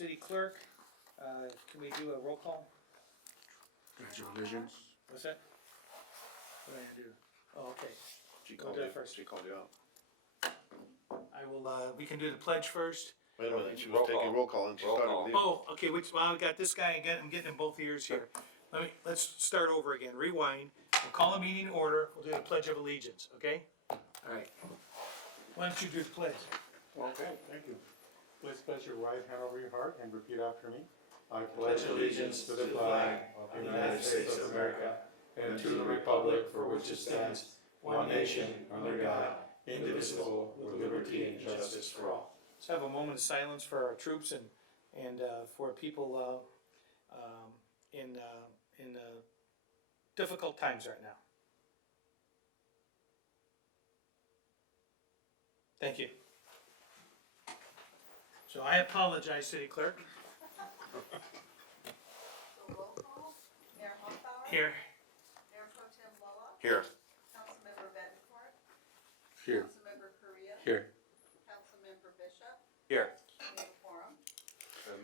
city clerk. Can we do a roll call? Congratulations. What's that? What did I do? Oh, okay. She We'll called do you, it first. she called you out. I will, we can do the pledge first. Wait a minute, she was taking roll call and she started with you. Oh, okay, well, we got this guy again, I'm getting in both ears here. Let's start over again, rewind. We'll call a meeting to order, we'll do the pledge of allegiance, okay? All right. Why don't you do the pledge? Okay, thank you. Please place your right hand over your heart and repeat after me. I pledge allegiance to the flag of the United States of America and to the republic for which it stands, one nation, under God, indivisible, with liberty and justice for all. Let's have a moment of silence for our troops and for people in difficult times right now. Thank you. So I apologize, City Clerk. So roll call, Mayor Hoffbauer. Here. Mayor Pro Tem Loa. Here. Councilmember Bettencourt. Here. Councilmember Korea. Here. Councilmember Bishop. Here. We have a quorum.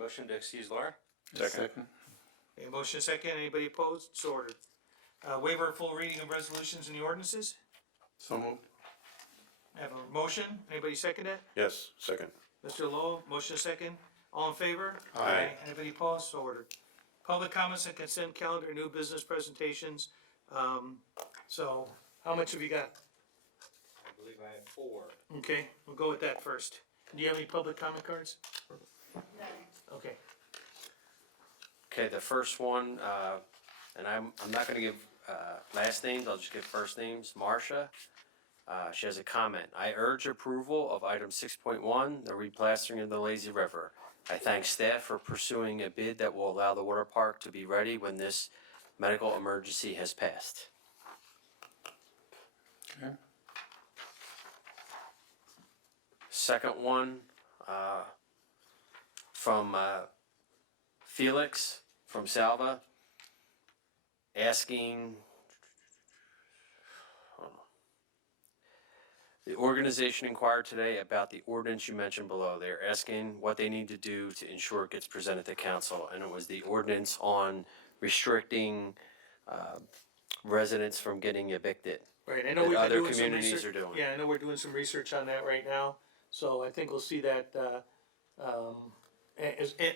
Motion to excuse Laura? Second. A motion second, anybody opposed? So ordered. Waiver of full reading of resolutions and the ordinances. So moved. I have a motion, anybody second it? Yes, second. Mr. Lowe, motion second, all in favor? Aye. Anybody opposed? So ordered. Public comments and consent calendar, new business presentations. So, how much have you got? I believe I have 4. Okay, we'll go with that first. Do you have any public comment cards? None. Okay. Okay, the first one, and I'm not gonna give, last names, I'll just give first names. Marcia, she has a comment. I urge approval of item 6.1, the replastering of the lazy river. I thank staff for pursuing a bid that will allow the water park to be ready when this medical emergency has passed. Okay. Second one, from Felix from Salva, asking, the organization inquired today about the ordinance you mentioned below. They're asking what they need to do to ensure it gets presented to council, and it was the ordinance on restricting residents from getting evicted. Right, I know That we've been other doing some communities research. are doing. Yeah, I know we're doing some research on that right now, so I think we'll see that,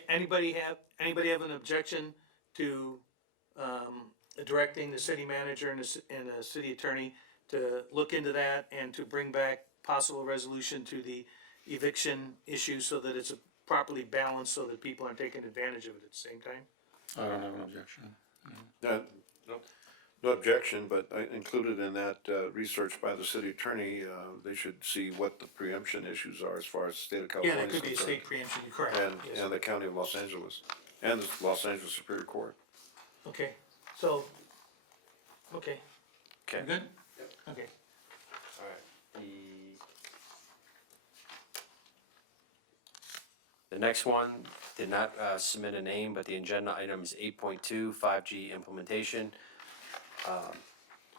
anybody have an objection to, directing the city manager and the city attorney to look into that and to bring back possible resolution to the eviction issue so that it's properly balanced so that people aren't taking advantage of it at the same time? I don't have an objection. No objection, but included in that research by the city attorney, they should see what the preemption issues are as far as the state of Yeah, California that is could be a concerned. state preemption, you're correct. Yes. And the county of Los Angeles, and the Los Angeles Superior Court. Okay, so, okay, Okay. you good? Okay. Alright, the next one did not submit a name, but the agenda item is 8.2, 5G implementation.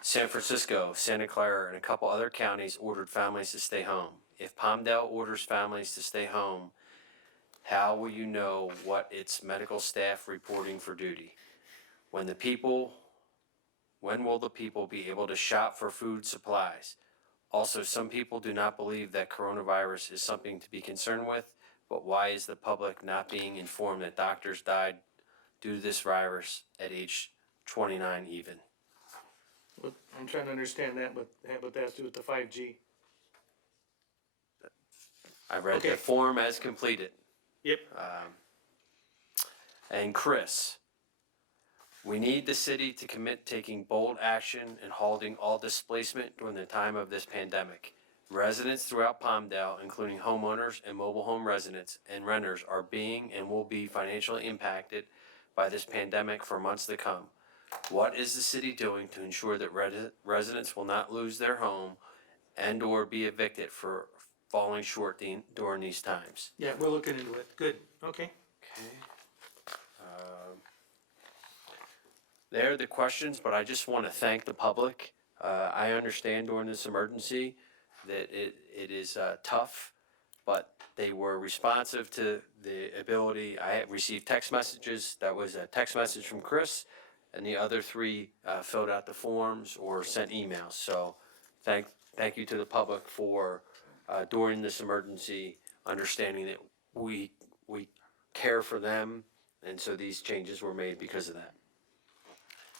San Francisco, Santa Clara, and a couple other counties ordered families to stay home. If Palmdale orders families to stay home, how will you know what its medical staff reporting for duty? When will the people be able to shop for food supplies? Also, some people do not believe that coronavirus is something to be concerned with, but why is the public not being informed that doctors died due to this virus at age 29 even? Well, I'm trying to understand that, but what that has to do with the 5G. I read Okay. the form as completed. Yep. And Chris, we need the city to commit taking bold action and halting all displacement during the time of this pandemic. Residents throughout Palmdale, including homeowners and mobile home residents and renters, are being and will be financially impacted by this pandemic for months to come. What is the city doing to ensure that residents will not lose their home and or be evicted for falling short during these times? Yeah, we're looking into it, good, okay. Okay. There are the questions, but I just want to thank the public. I understand during this emergency that it is tough but they were responsive to the ability. I had received text messages. That was a text message from Chris, and the other three filled out the forms or sent emails. So thank you to the public for during this emergency, understanding that we care for them, and so these changes were made because of that.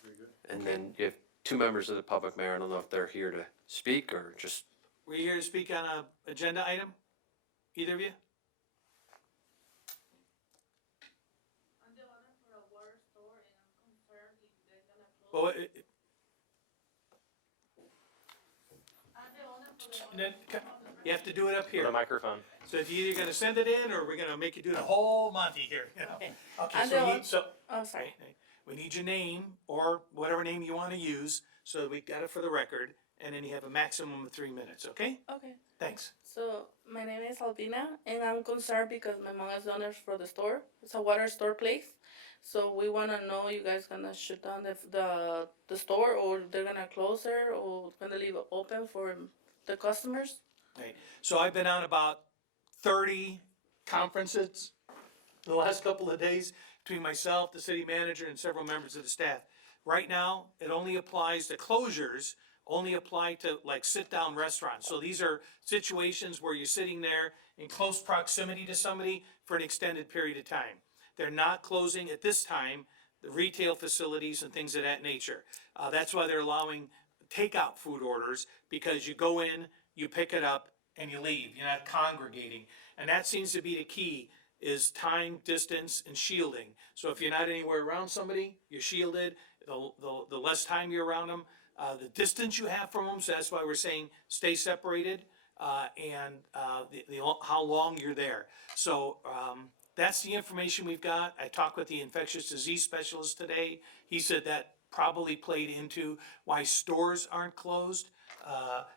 Very good. And then you have two members of the public, Mayor. I don't know if they're here to speak or just. Were you here to speak on a agenda item? Either of you? I'm the owner for a water store and I'm concerned if they're gonna close. Well, I'm the owner for the water then, store. you have to do it up here. The microphone. So if you're either gonna send it in, or we're gonna make you do the whole Monty here, you know? Okay. Okay, And so the we one- need, so, Oh, sorry. we need your name, or whatever name you wanna use, so we got it for the record, and then you have a maximum of 3 minutes, okay? Okay. Thanks. So my name is Albina, and I'm concerned because my mom is the owner for the store. It's a water store place. So we wanna know you guys gonna shut down the store, or they're gonna close her, or gonna leave it open for the customers. Right, so I've been on about 30 conferences the last couple of days between myself, the city manager, and several members of the staff. Right now, it only applies to closures, only apply to like sit-down restaurants. So these are situations where you're sitting there in close proximity to somebody for an extended period of time. They're not closing at this time, the retail facilities and things of that nature. That's why they're allowing takeout food orders, because you go in, you pick it up, and you leave. You're not congregating. And that seems to be the key, is time, distance, and shielding. So if you're not anywhere around somebody, you're shielded. The less time you're around them, the distance you have from them, so that's why we're saying stay separated, and how long you're there. So that's the information we've got. I talked with the infectious disease specialist today. He said that probably played into why stores aren't closed,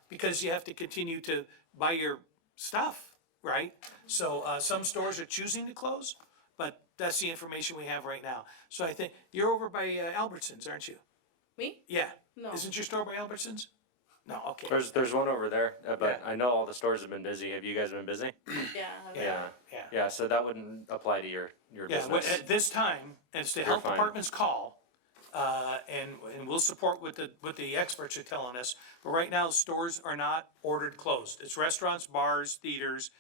because you have to continue to buy your stuff, right? So some stores are choosing to close, but that's the information we have right now. So I think, you're over by Albertsons, aren't you? Me? Yeah. No. Isn't your store by Albertsons? No, okay. There's one over there, but Yeah. I know all the stores have been busy. Have you guys been busy? Yeah. Yeah. Yeah. Yeah, so that wouldn't apply to your Yeah, well, business. at this time, it's the You're health fine. department's call, and we'll support what the experts are telling us. But right now, stores are not ordered closed. It's restaurants, bars, theaters,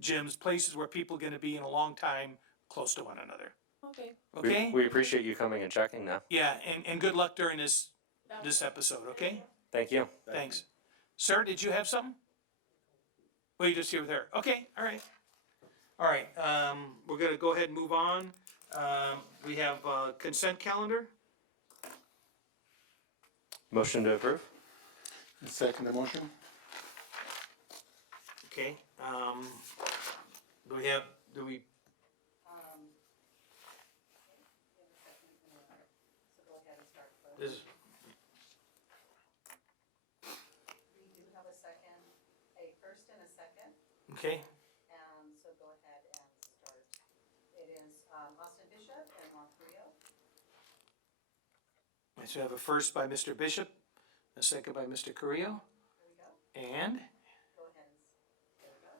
gyms, places where people are gonna be in a long time close to one another, Okay. okay? We appreciate you coming and checking now. Yeah, and good luck during this episode, okay? Thank you. Thanks. Sir, did you have something? Well, you just here with her. Okay, all right. All right, we're gonna go ahead and move on. We have consent calendar. Motion to approve? Second the motion? Okay, do we, So go ahead and start voting. this, We do have a second, a first and a second, okay, so go ahead and start. It is Austin Bishop and Juan Carrillo. so we have a first by Mr. Bishop, a second by Mr. Carrillo, Here we go. and Go ahead and, there we go.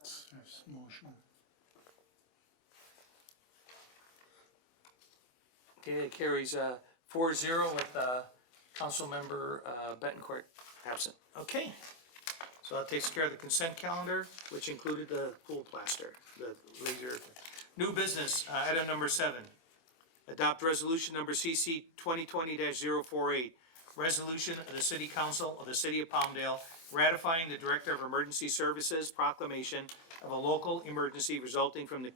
Yes, motion. okay, it carries 4-0 with Councilmember Betancourt absent. Okay, so that takes care of the consent calendar, which included the pool plaster, the laser. New business, item number 7. Adopt resolution number CC 2020-048. Resolution of the City Council of the City of Palmdale ratifying the Director of Emergency Services proclamation of a local emergency resulting from the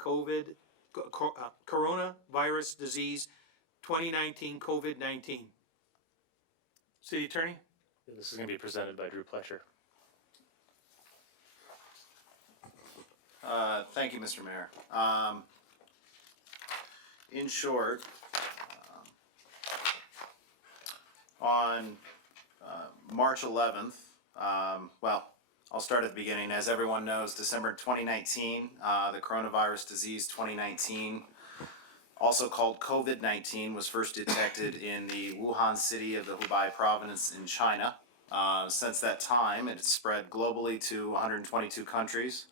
coronavirus disease 2019 COVID-19. City Attorney? This is gonna be presented by Drew Plesher. Thank you, Mr. Mayor. In short, on March 11th, well, I'll start at the beginning. As everyone knows, December 2019, the coronavirus disease 2019, also called COVID-19, was first detected in the Wuhan city of the Hubei province in China. Since that time, it has spread globally to 122 countries.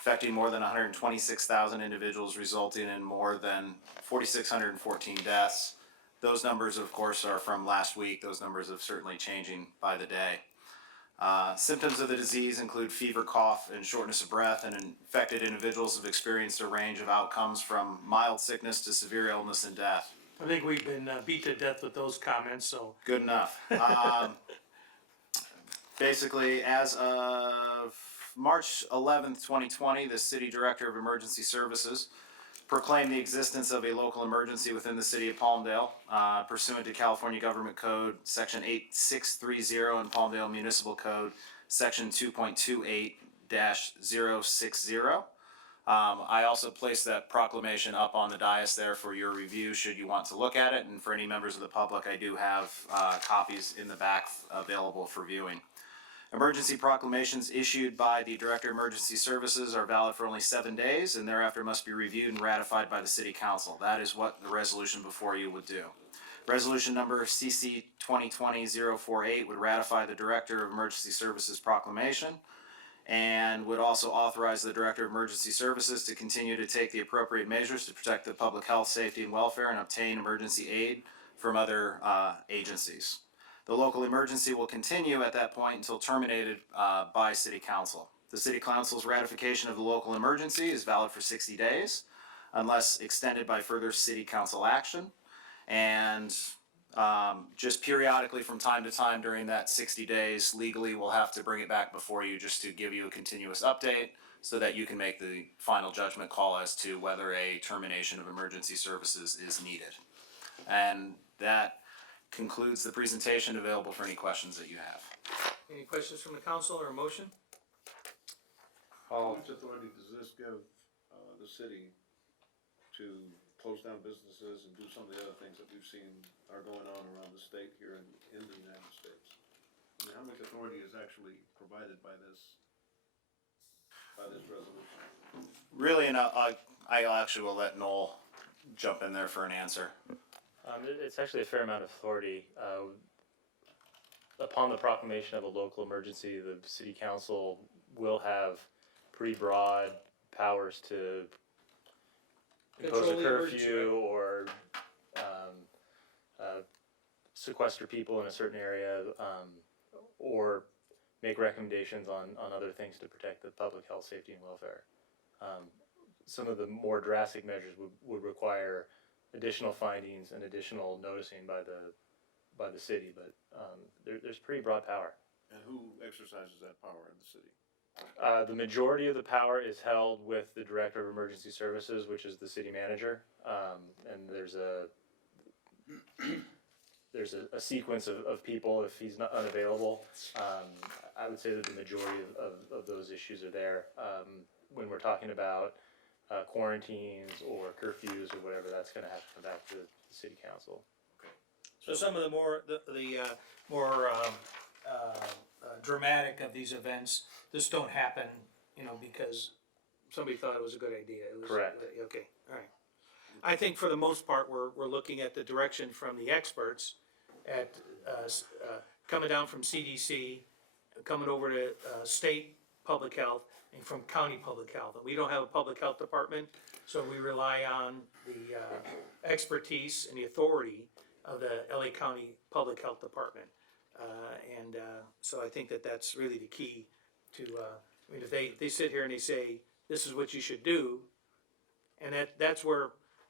affecting more than 126,000 individuals, resulting in more than 4,614 deaths. Those numbers, of course, are from last week. Those numbers are certainly changing by the day. Symptoms of the disease include fever, cough, and shortness of breath, and infected individuals have experienced a range of outcomes from mild sickness to severe illness and death. I think we've been beat to death with those comments, so. Good enough. Basically, as of March 11th, 2020, the City Director of Emergency Services proclaimed the existence of a local emergency within the City of Palmdale pursuant to California Government Code Section 8630 and Palmdale Municipal Code Section 2.28-060. I also placed that proclamation up on the dais there for your review should you want to look at it, and for any members of the public, I do have copies in the back available for viewing. Emergency proclamations issued by the Director of Emergency Services are valid for only 7 days and thereafter must be reviewed and ratified by the City Council. That is what the resolution before you would do. Resolution number CC 2020-048 would ratify the Director of Emergency Services proclamation and would also authorize the Director of Emergency Services to continue to take the appropriate measures to protect the public health, safety, and welfare and obtain emergency aid from other agencies. The local emergency will continue at that point until terminated by City Council. The City Council's ratification of the local emergency is valid for 60 days unless extended by further City Council action. And just periodically from time to time during that 60 days, legally we'll have to bring it back before you just to give you a continuous update so that you can make the final judgment call as to whether a termination of emergency services is needed. And that concludes the presentation. Available for any questions that you have. Any questions from the council or a motion? How much authority does this give the city to close down businesses and do some of the other things that we've seen are going on around the state here in the United States? I mean, how much authority is actually provided by this resolution? Really, and I actually will let Noel jump in there for an answer. It's actually a fair amount of authority. Upon the proclamation of a local emergency, the city council will have pretty broad powers to impose a Control the emergency, curfew or sequester people in a certain area, or make recommendations on other things to protect the public health, safety, and welfare. Some of the more drastic measures would require additional findings and additional noticing by the city, but there's pretty broad power. And who exercises that power in the city? The majority of the power is held with the Director of Emergency Services, which is the city manager, and there's a sequence of people if he's not unavailable. I would say that the majority of those issues are there. When we're talking about quarantines or curfews or whatever, that's going to have to come back to the city council. So some of the more dramatic of these events just don't happen, because somebody thought it was a good idea. It was, Correct. Okay, all right. I think for the most part, we're looking at the direction from the experts at coming down from CDC, coming over to state public health, and from county public health. We don't have a public health department, so we rely on the expertise and the authority of the LA County Public Health Department. So I think that that's really the key to, if they sit here and they say, this is what you should do, and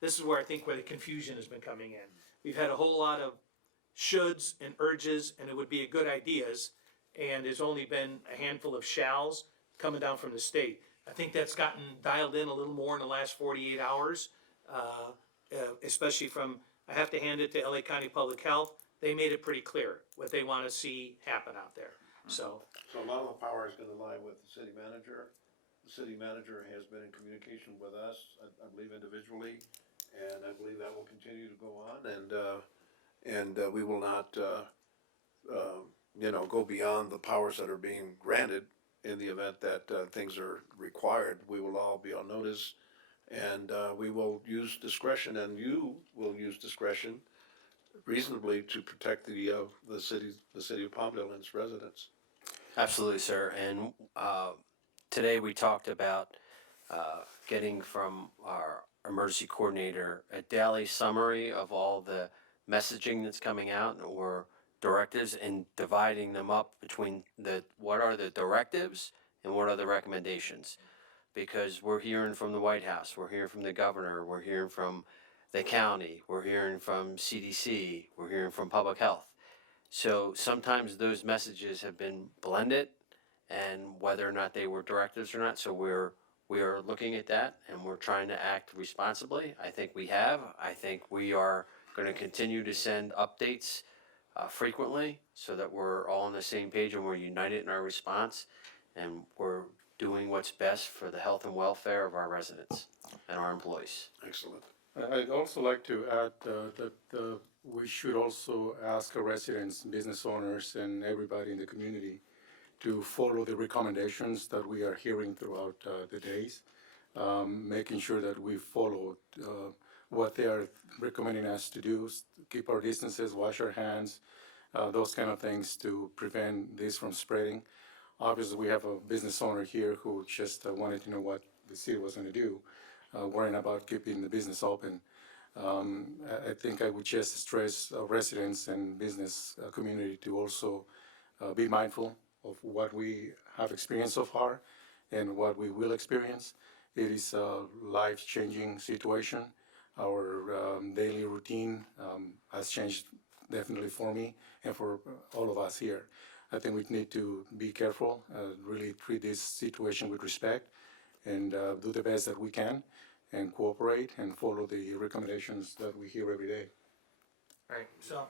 this is where I think where the confusion has been coming in. We've had a whole lot of shoulds and urges, and it would be a good ideas, and there's only been a handful of shalls coming down from the state. I think that's gotten dialed in a little more in the last 48 hours, especially from, I have to hand it to LA County Public Health. They made it pretty clear what they want to see happen out there. So So a lot of the power is gonna lie with the city manager. The city manager has been in communication with us, I believe individually, and I believe that will continue to go on, and we will not, go beyond the powers that are being granted in the event that things are required. We will all be on notice, and we will use discretion, and you will use discretion reasonably to protect the city of Palmdale and its residents. Absolutely, sir. And today we talked about getting from our emergency coordinator a daily summary of all the messaging that's coming out or directives and dividing them up between what are the directives and what are the recommendations. Because we're hearing from the White House, we're hearing from the governor, we're hearing from the county, we're hearing from CDC, we're hearing from public health. So sometimes those messages have been blended and whether or not they were directives or not, so we are looking at that and we're trying to act responsibly. I think we have. I think we are gonna continue to send updates frequently so that we're all on the same page and we're united in our response and we're doing what's best for the health and welfare of our residents and our employees. Excellent. I'd also like to add that we should also ask our residents, business owners, and everybody in the community to follow the recommendations that we are hearing throughout the days, making sure that we follow what they are recommending us to do, keep our distances, wash our hands, those kind of things to prevent this from spreading. Obviously, we have a business owner here who just wanted to know what the city was going to do, worrying about keeping the business open. I think I would just stress residents and business community to also be mindful of what we have experienced so far and what we will experience. It is a life-changing situation. Our daily routine has changed definitely for me and for all of us here. I think we need to be careful, really treat this situation with respect, and do the best that we can, and cooperate and follow the recommendations that we hear every day. Right, so,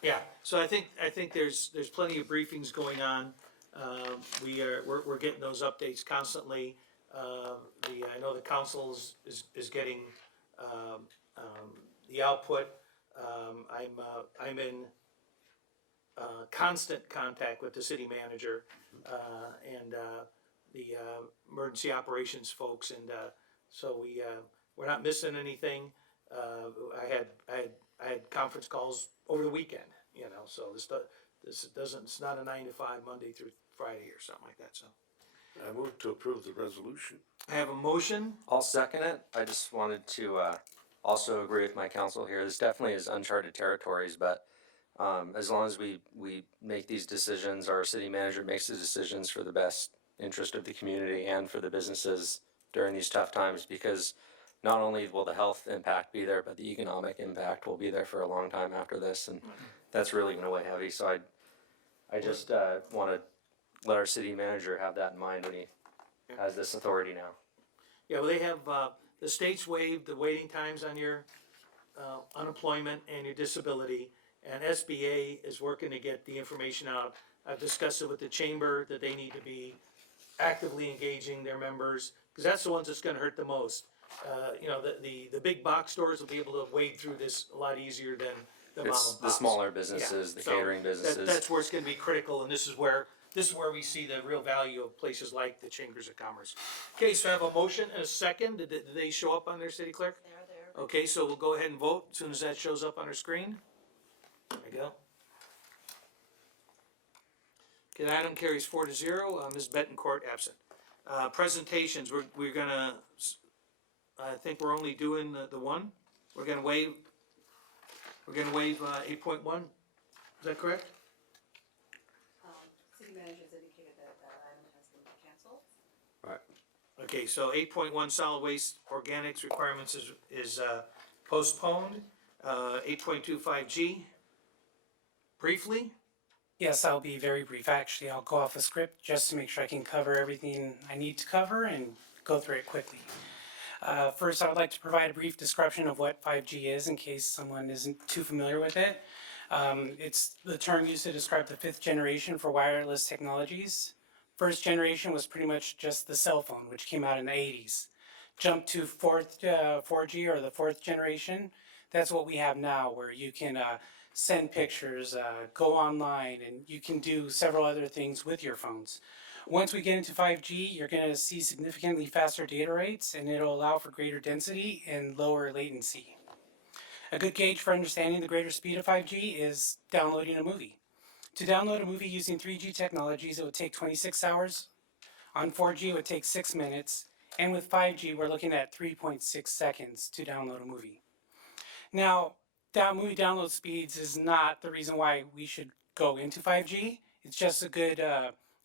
yeah, so I think there's plenty of briefings going on. We're getting those updates constantly. I know the council is getting, the output. I'm in, constant contact with the city manager, and, the, emergency operations folks, and, so we're not missing anything. I had conference calls over the weekend, so it's not a 9 to 5 Monday through Friday or something like that, so. I move to approve the resolution. I have a motion. I'll second it. I just wanted to also agree with my counsel here. This definitely is uncharted territories, but as long as we make these decisions, our city manager makes the decisions for the best interest of the community and for the businesses during these tough times, because not only will the health impact be there, but the economic impact will be there for a long time after this, and that's really going to weigh heavy. So I just want to let our city manager have that in mind when he has this authority now. Yeah, well, they have, the state's waived the waiting times on your, unemployment and your disability, and SBA is working to get the information out. I've discussed it with the chamber that they need to be actively engaging their members, because that's the ones that's gonna hurt the most. The big box stores will be able to wade through this a lot easier than the mom and It's pops. the smaller businesses, Yeah, the so catering businesses. That's where it's gonna be critical, and this is where we see the real value of places like the Chambers of Commerce. Okay, so I have a motion and a second. Did they show up on their city clerk? They're there. Okay, so we'll go ahead and vote as soon as that shows up on our screen. There we go. Okay, the item carries 4-0. Ms. Betancourt absent. Presentations, we're gonna, I think we're only doing the one. We're gonna waive 8.1. Is that correct? City manager's indicated that item has been canceled. Okay, so 8.1 solid waste organics requirements is postponed. 8.25G, briefly. Yes, I'll be very brief. Actually, I'll go off a script just to make sure I can cover everything I need to cover and go through it quickly. First, I would like to provide a brief description of what 5G is in case someone isn't too familiar with it. It's the term used to describe the fifth generation for wireless technologies. First generation was pretty much just the cell phone, which came out in the 80s. Jump to 4G or the fourth generation. That's what we have now, where you can send pictures, go online, and you can do several other things with your phones. Once we get into 5G, you're going to see significantly faster data rates, and it'll allow for greater density and lower latency. A good gauge for understanding the greater speed of 5G is downloading a movie. To download a movie using 3G technologies, it would take 26 hours. On 4G, it would take 6 minutes. And with 5G, we're looking at 3.6 seconds to download a movie. Now, movie download speeds is not the reason why we should go into 5G. It's just a good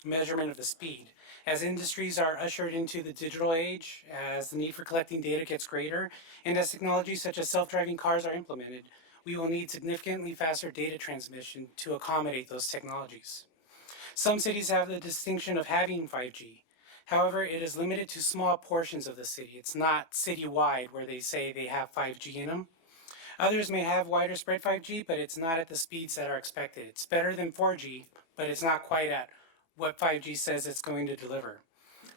measurement of the speed. As industries are ushered into the digital age, as the need for collecting data gets greater, and as technologies such as self-driving cars are implemented, we will need significantly faster data transmission to accommodate those technologies. Some cities have the distinction of having 5G. However, it is limited to small portions of the city. It's not citywide where they say they have 5G in them. Others may have wider spread 5G, but it's not at the speeds that are expected. It's better than 4G, but it's not quite at what 5G says it's going to deliver.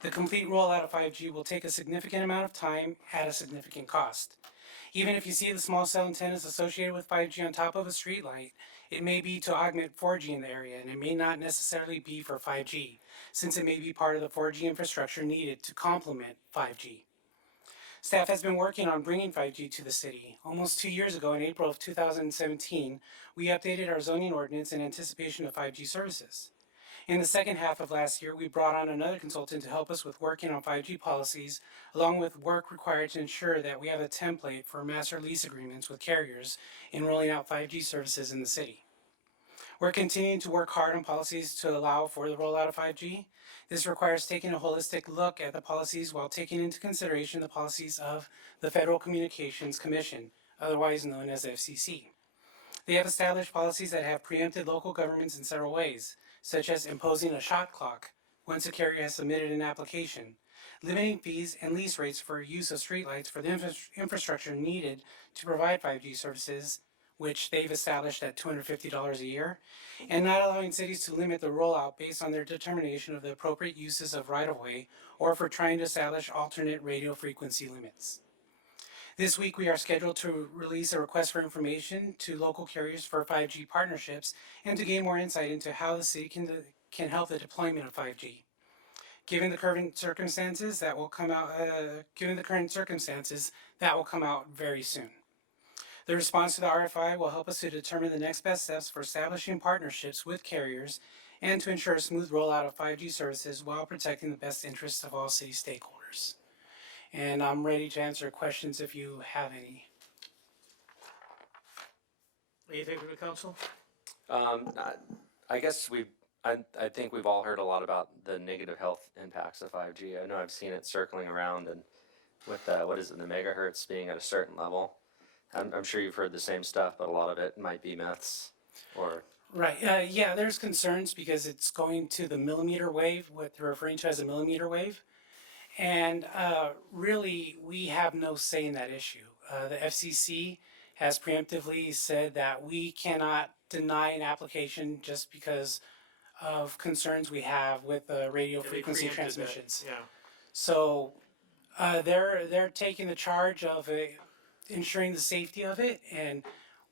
The complete rollout of 5G will take a significant amount of time at a significant cost. Even if you see the small cell antennas associated with 5G on top of a streetlight, it may be to augment 4G in the area, and it may not necessarily be for 5G, since it may be part of the 4G infrastructure needed to complement 5G. Staff has been working on bringing 5G to the city. Almost 2 years ago, in April of 2017, we updated our zoning ordinance in anticipation of 5G services. In the second half of last year, we brought on another consultant to help us with working on 5G policies, along with work required to ensure that we have a template for master lease agreements with carriers in rolling out 5G services in the city. We're continuing to work hard on policies to allow for the rollout of 5G. This requires taking a holistic look at the policies while taking into consideration the policies of the Federal Communications Commission, otherwise known as FCC. They have established policies that have preempted local governments in several ways, such as imposing a shot clock once a carrier has submitted an application, limiting fees and lease rates for use of streetlights for the infrastructure needed to provide 5G services, which they've established at $250 a year, and not allowing cities to limit the rollout based on their determination of the appropriate uses of right-of-way or for trying to establish alternate radio frequency limits. This week, we are scheduled to release a request for information to local carriers for 5G partnerships and to gain more insight into how the city can help the deployment of 5G. Given the current circumstances, that will come out very soon. The response to the RFI will help us to determine the next best steps for establishing partnerships with carriers and to ensure a smooth rollout of 5G services while protecting the best interests of all city stakeholders. And I'm ready to answer questions if you have any. Anything from the council? I guess I think we've all heard a lot about the negative health impacts of 5G. I know I've seen it circling around and with the megahertz being at a certain level. I'm sure you've heard the same stuff, but a lot of it might be myths or. Right, yeah, there's concerns because it's going to the millimeter wave, what they're referring to as a millimeter wave. And really, we have no say in that issue. The FCC has preemptively said that we cannot deny an application just because of concerns we have with radio Yeah, they frequency preempted that, transmissions. Yeah. So they're taking the charge of ensuring the safety of it, and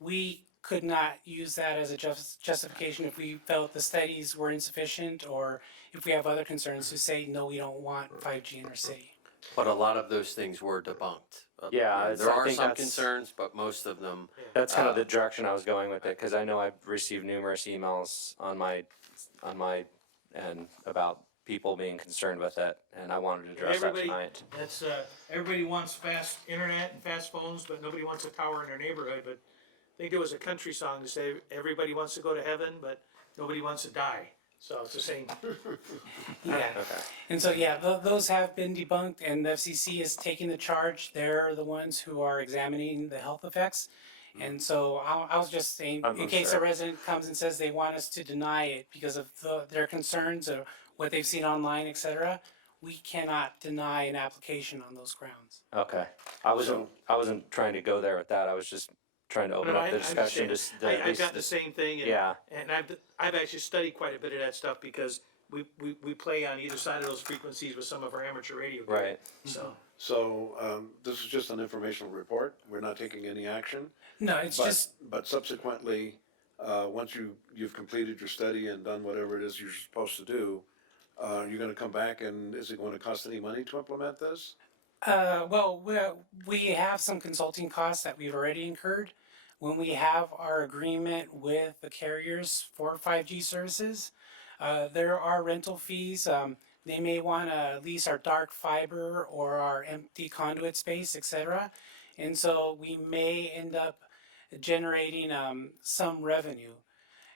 we could not use that as a justification if we felt the studies were insufficient or if we have other concerns to say, no, we don't want 5G in our city. But a lot of those things were debunked. Yeah, There I are think some that's- concerns, but most of them, That's kind of the direction I was going with it, because I know I've received numerous emails on my end about people being concerned with it, and I wanted to address that Everybody- tonight. That's, everybody wants fast internet and fast phones, but nobody wants a tower in their neighborhood, but I think there was a country song to say, everybody wants to go to heaven, but nobody wants to die. So it's the same. Yeah. Okay. And so, yeah, those have been debunked, and the FCC is taking the charge. They're the ones who are examining the health effects. And so I was just saying, I'm in case sure. a resident comes and says they want us to deny it because of their concerns or what they've seen online, et cetera, we cannot deny an application on those grounds. Okay. I wasn't trying to go there with that. I was just trying to open No, up the I discussion. understand. I've got the same thing, and, Yeah. and I've actually studied quite a bit of that stuff because we play on either side of those frequencies with some of our amateur radio. gear. Right. So, This is just an informational report. We're not taking any action. No, it's But, just, but subsequently, once you've completed your study and done whatever it is you're supposed to do, you're gonna come back and is it gonna cost any money to implement this? well, we have some consulting costs that we've already incurred. When we have our agreement with the carriers for 5G services, there are rental fees. They may wanna lease our dark fiber or our empty conduit space, etc. And so we may end up generating, some revenue.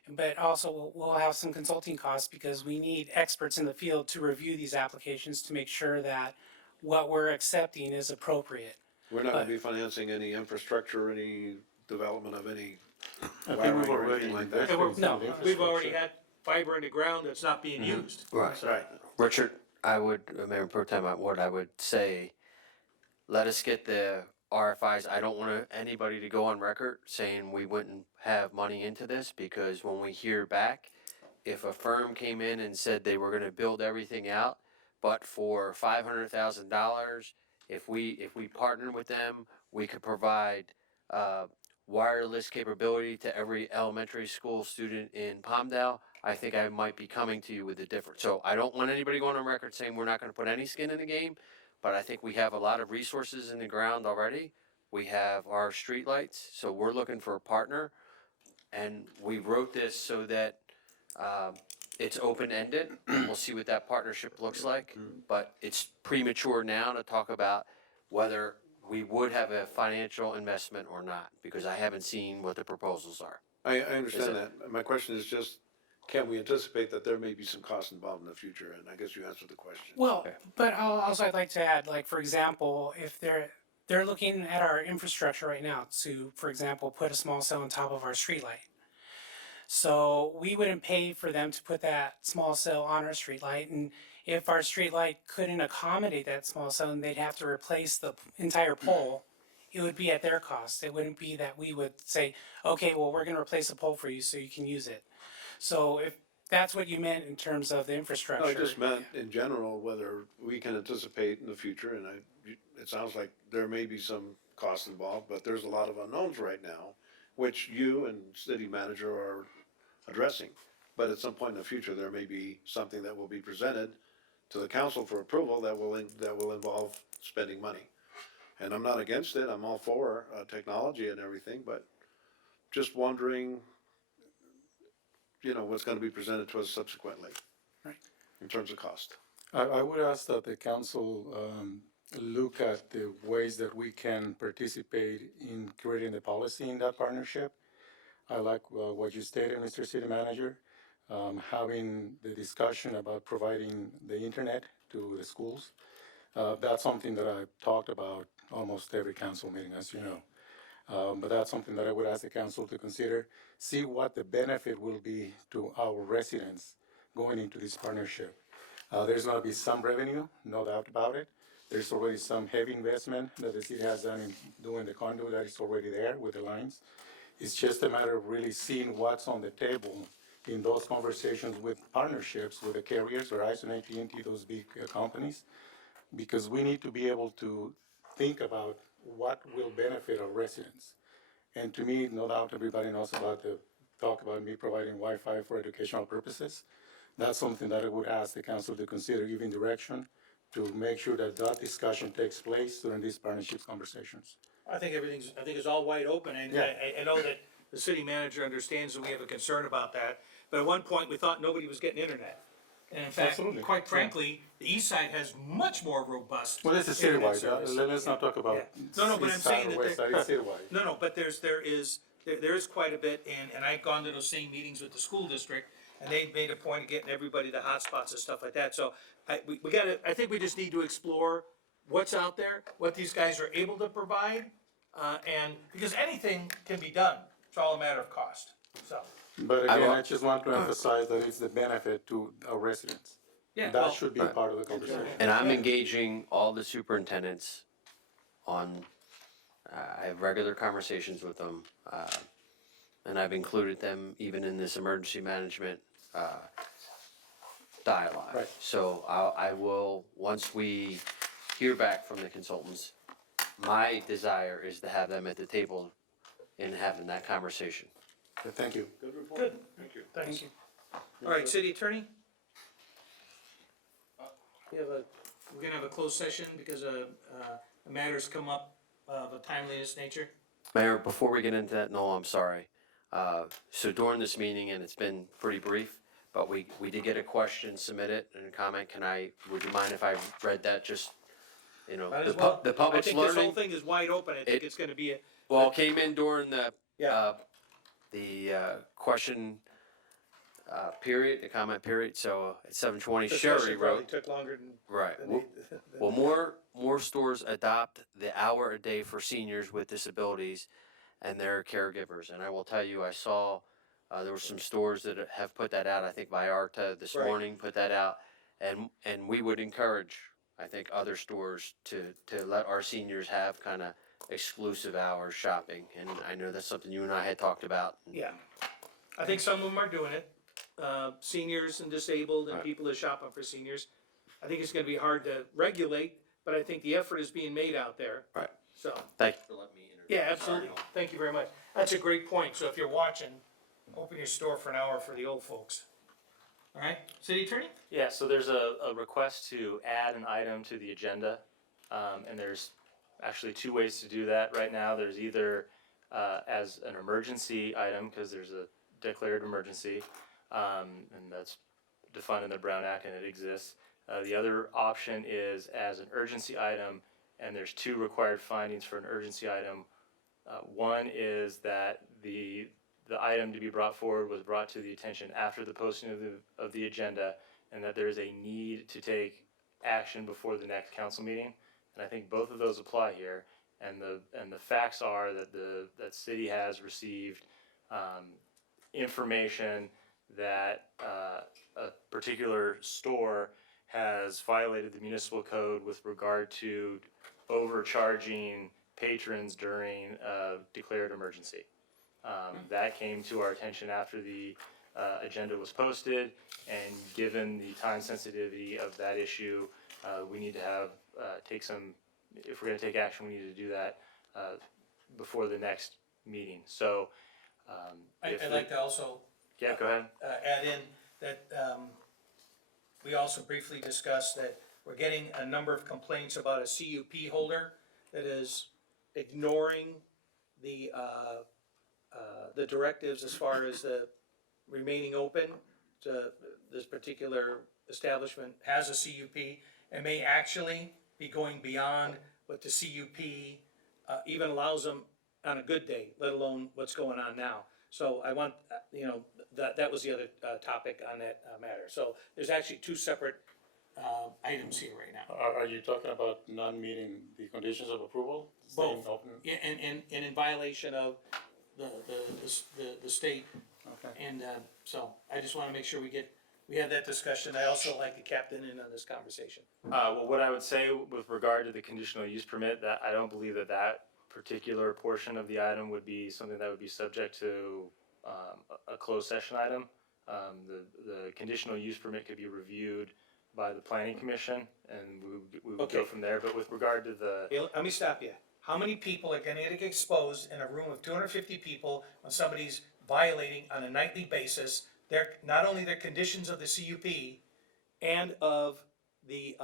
But also we'll have some consulting costs because we need experts in the field to review these applications to make sure that what we're accepting is appropriate. We're not gonna But- be financing any infrastructure, any development of any I think wiring we've or already anything like that. invested in And some No, of the we've already infrastructure. had fiber in the ground that's not being used. Right. Right. Richard, I would, Mayor Pro Tem, what I would say, let us get the RFIs. I don't want anybody to go on record saying we wouldn't have money into this, because when we hear back, if a firm came in and said they were gonna build everything out, but for $500,000, if we partner with them, we could provide, wireless capability to every elementary school student in Palmdale, I think I might be coming to you with a different. So I don't want anybody going on record saying we're not gonna put any skin in the game, but I think we have a lot of resources in the ground already. We have our streetlights, so we're looking for a partner. And we wrote this so that, it's open-ended. We'll see what that partnership looks like. But it's premature now to talk about whether we would have a financial investment or not, because I haven't seen what the proposals are. I Is understand it- that. My question is just, can we anticipate that there may be some costs involved in the future? And I guess you answered the question. Well, Okay. but I'd like to add, like, for example, if they're looking at our infrastructure right now to, for example, put a small cell on top of our streetlight. So we wouldn't pay for them to put that small cell on our streetlight, and if our streetlight couldn't accommodate that small cell and they'd have to replace the entire pole, it would be at their cost. It wouldn't be that we would say, okay, well, we're gonna replace the pole for you so you can use it. So if that's what you meant in terms of the No, infrastructure. I just meant in general, whether we can anticipate in the future, and it sounds like there may be some costs involved, but there's a lot of unknowns right now, which you and city manager are addressing. But at some point in the future, there may be something that will be presented to the council for approval that will involve spending money. And I'm not against it, I'm all for, technology and everything, but just wondering, what's gonna be presented to us subsequently. Right. In terms of cost. I would ask that the council look at the ways that we can participate in creating the policy in that partnership. I like what you stated, Mr. City Manager, having the discussion about providing the internet to the schools. That's something that I've talked about almost every council meeting, as you know. But that's something that I would ask the council to consider, see what the benefit will be to our residents going into this partnership. There's gonna be some revenue, no doubt about it. There's already some heavy investment that the city has done in doing the conduit that is already there with the lines. It's just a matter of really seeing what's on the table in those conversations with partnerships with the carriers, Verizon, AT&T, those big companies. Because we need to be able to think about what will benefit our residents. And to me, no doubt everybody knows about talk about me providing Wi-Fi for educational purposes. That's something that I would ask the council to consider giving direction to make sure that that discussion takes place during these partnerships conversations. I think it's all wide open, and Yeah. I know that the city manager understands that we have a concern about that. But at one point, we thought nobody was getting internet. And in fact, Absolutely, quite yeah. frankly, the east side has much more robust. Well, this is internet citywide, service. let's not talk about Yeah. No, but I'm east side saying or that west side, it's citywide. No, but there is quite a bit, and I've gone to those same meetings with the school district, and they made a point of getting everybody the hotspots and stuff like that, so I think we just need to explore what's out there, what these guys are able to provide, and, because anything can be done, it's all a matter of cost, so. But again, I just want to emphasize that it's the benefit to our residents. Yeah, That well- should be part of the conversation. And I'm engaging all the superintendents on, I have regular conversations with them, and I've included them even in this emergency management, dialogue. Right. So I will, once we hear back from the consultants, my desire is to have them at the table and having that conversation. Okay, thank you. Good report. Good. Thank you. Thanks. All right, city attorney? We're gonna have a closed session because a matter's come up of a timeliness nature. Mayor, before we get into that, no, I'm sorry. So during this meeting, and it's been pretty brief, but we did get a question submitted and a comment. Would you mind if I read that just, Might the as well. the public's I think this whole learning? thing is wide open, I think It- it's gonna be a, Well, it came in during Yeah. the question, period, the comment period, so at 7:20, this Sherry question probably wrote, took longer than. right. than Will, they- than- will more stores adopt the hour a day for seniors with disabilities and their caregivers? And I will tell you, I saw, there were some stores that have put that out. I think Vallarta this Right. morning put that out. And we would encourage, I think, other stores to let our seniors have kind of exclusive hours shopping. And I know that's something you and I had talked about. Yeah, I think some of them are doing it, seniors and disabled and Right. people that are shopping for seniors. I think it's gonna be hard to regulate, but I think the effort is being made out there. Right. So, Thank you for letting me introduce. yeah, absolutely, thank you very much. That's a great point, so if you're watching, open your store for an hour for the old folks. All right, city attorney? Yeah, so there's a request to add an item to the agenda, and there's actually two ways to do that right now. There's either as an emergency item, because there's a declared emergency, and that's defined in the Brown Act and it exists. The other option is as an urgency item, and there's two required findings for an urgency item. One is that the item to be brought forward was brought to the attention after the posting of the agenda, and that there is a need to take action before the next council meeting. And I think both of those apply here. And the facts are that that city has received information that a particular store has violated the municipal code with regard to overcharging patrons during a declared emergency. That came to our attention after the agenda was posted, and given the time sensitivity of that issue, we need to have, if we're gonna take action, we need to do that before the next meeting, so. I'd like to also Yeah, go ahead. add in that, we also briefly discussed that we're getting a number of complaints about a CUP holder that is ignoring the directives as far as the remaining open. This particular establishment has a CUP and may actually be going beyond what the CUP, even allows them on a good day, let alone what's going on now. So I want, that was the other, topic on that, matter. So there's actually two separate, items here right now. Are you talking about not meeting the conditions of approval? Staying Both. open? Yeah, and in violation of the state. Okay. And, so I just wanna make sure we have that discussion. I also like the captain in on this conversation. Well, what I would say with regard to the conditional use permit, that I don't believe that particular portion of the item would be something that would be subject to a closed session item. The conditional use permit could be reviewed by the planning commission, and we would Okay. go from there. But with regard to the, Hey, let me stop you. How many people are gonna get exposed in a room of 250 people when somebody's violating on a nightly basis not only their conditions of the CUP and of the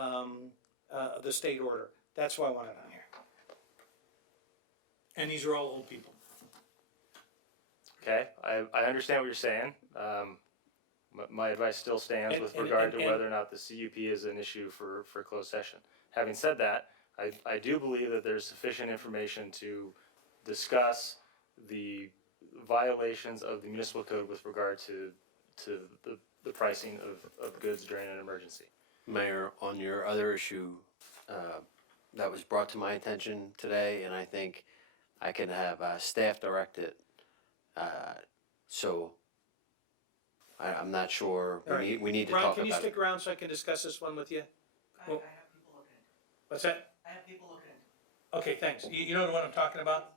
state order? That's why I want it on here. And these are all old people. okay, I understand what you're saying. My advice still stands with And- regard to and- whether or not the CUP is an issue for closed session. Having said that, I do believe that there's sufficient information to discuss the violations of the municipal code with regard to the pricing of goods during an emergency. Mayor, on your other issue, that was brought to my attention today, and I think I can have, staff direct it. So, I'm not sure, All right. we need to Ron, talk can you about it. stick around so I can discuss this one with you? I have people looking into it. What's that? I have people looking into it. Okay, thanks. You know what I'm talking about?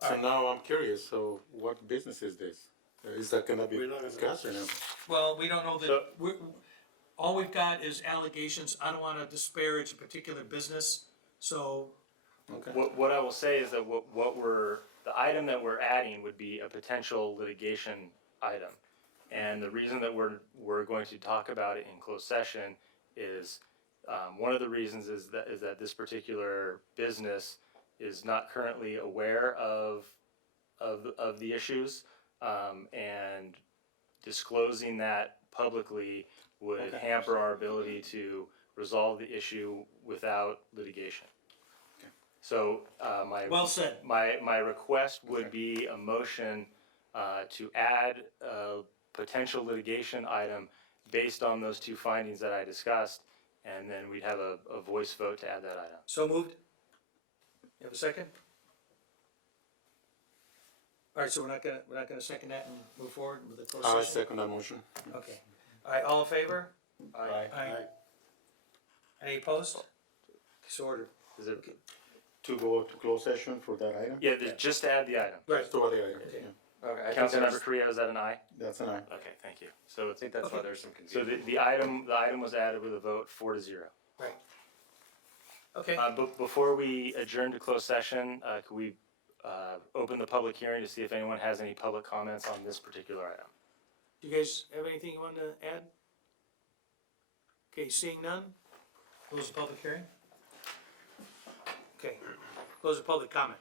So now I'm curious, so what business is this? Is that gonna be discussed or no? Well, we don't know So- that, all we've got is allegations. I don't wanna disparage a particular business, so, Okay. What I will say is that the item that we're adding would be a potential litigation item. And the reason that we're going to talk about it in closed session is, one of the reasons is that this particular business is not currently aware of the issues, and disclosing that publicly would hamper our ability to resolve the issue without litigation. So, Well said. my request would be a motion, to add a potential litigation item based on those two findings that I discussed, and then we'd have a voice vote to add that item. So moved. You have a second? All right, so we're not gonna second that and move forward with the closed I session? second that motion. Okay. All right, all in favor? Aye. Any opposed? So ordered. Is it, To go to closed session for that item? yeah, just to add the item. Right. To the item, Okay. yeah. Okay, I think Councilmember there's, Korea, is that an aye? That's an aye. Okay, thank you. So I it's, think that's why Okay. there's some so confusion. the item was added with a vote 4-0. Right. Okay, Before we adjourn to closed session, could we, open the public hearing to see if anyone has any public comments on this particular item? do you guys have anything you want to add? Okay, seeing none, close the public hearing. Okay, close the public comment.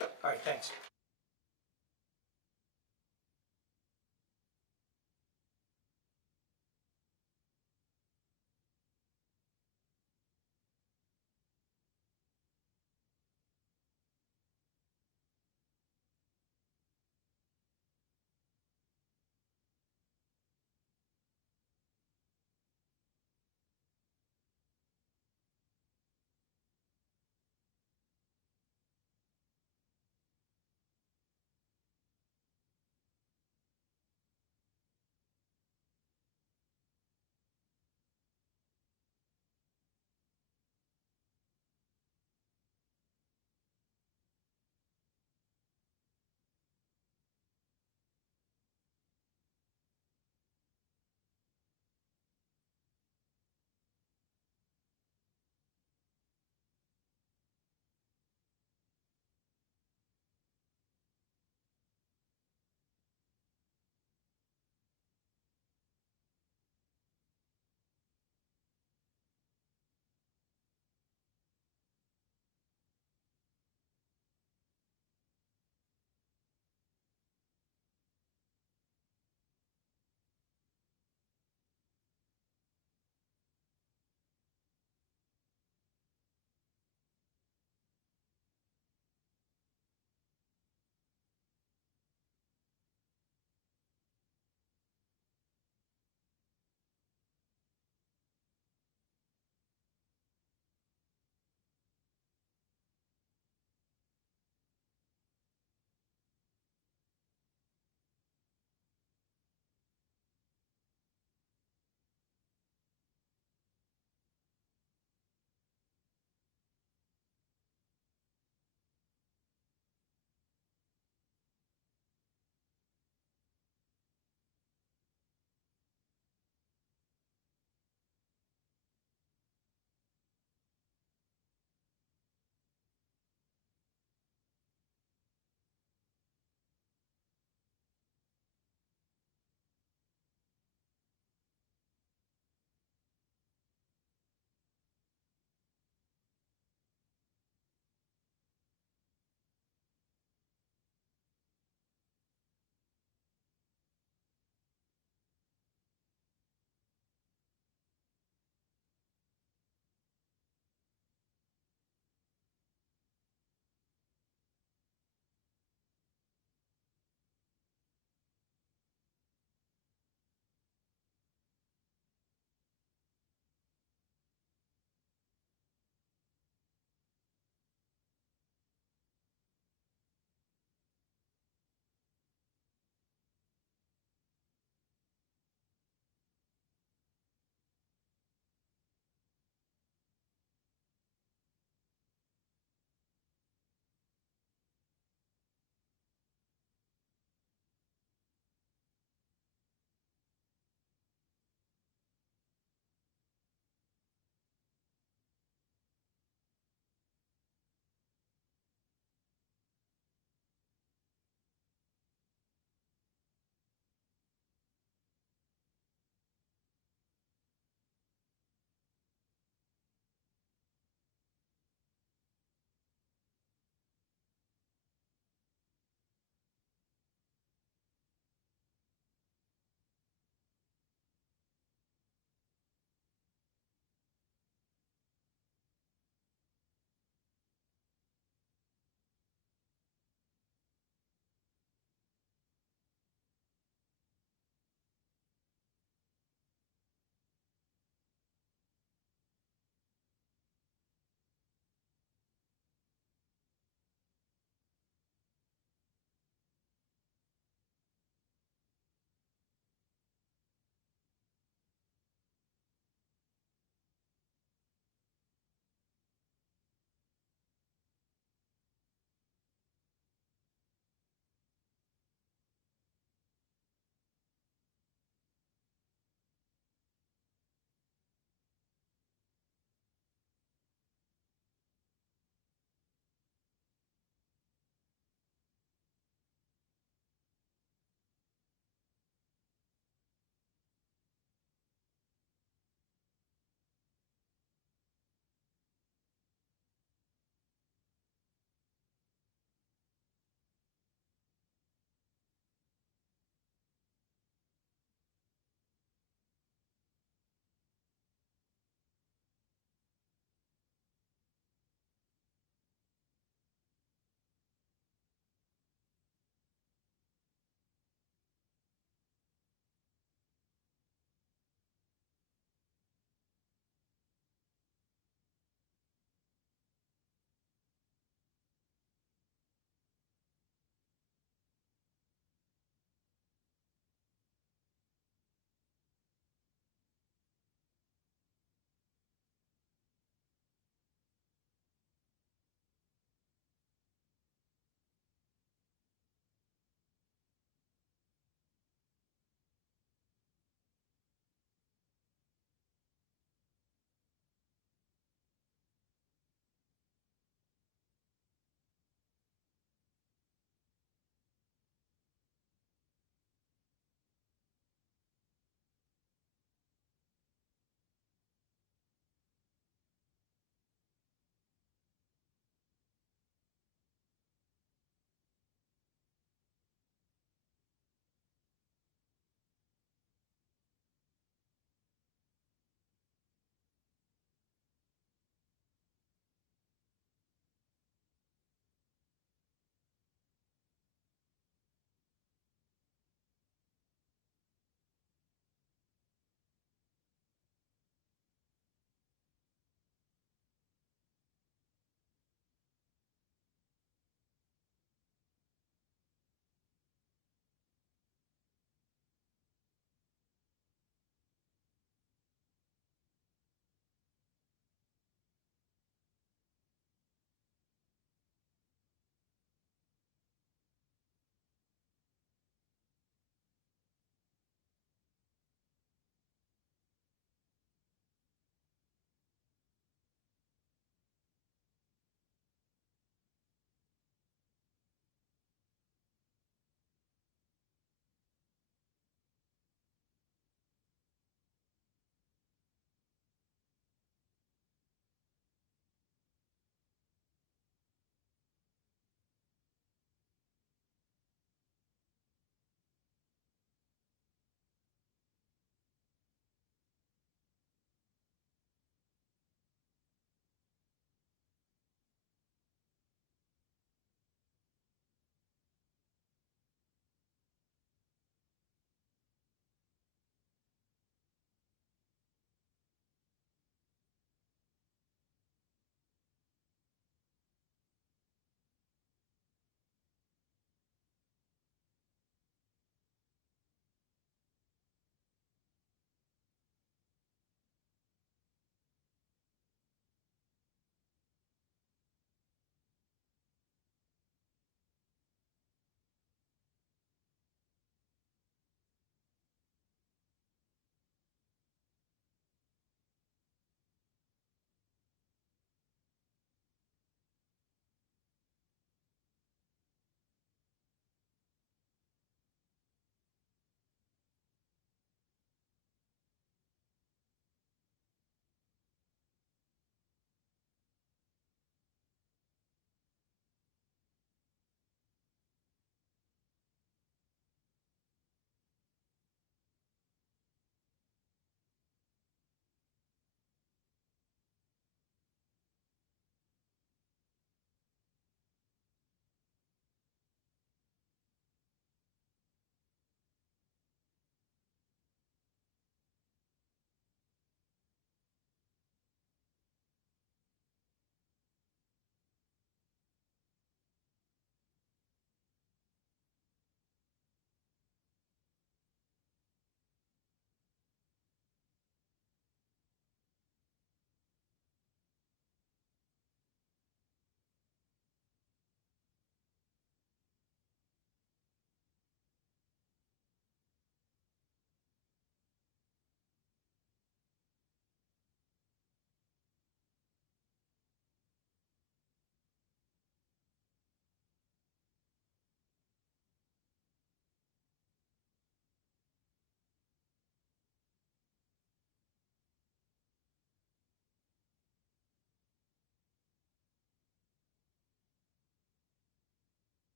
All right, thanks.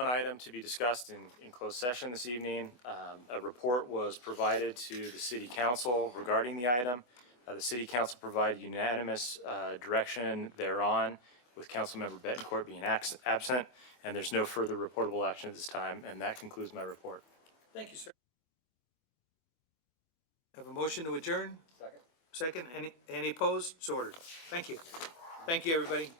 One item to be discussed in closed session this evening. A report was provided to the city council regarding the item. The city council provided unanimous direction thereon, with Councilmember Bettencourt being absent, and there's no further reportable action at this time, and that concludes my report. Thank you, sir. Have a motion to adjourn? Second. Second, any opposed? It's ordered. Thank you. Thank you, everybody.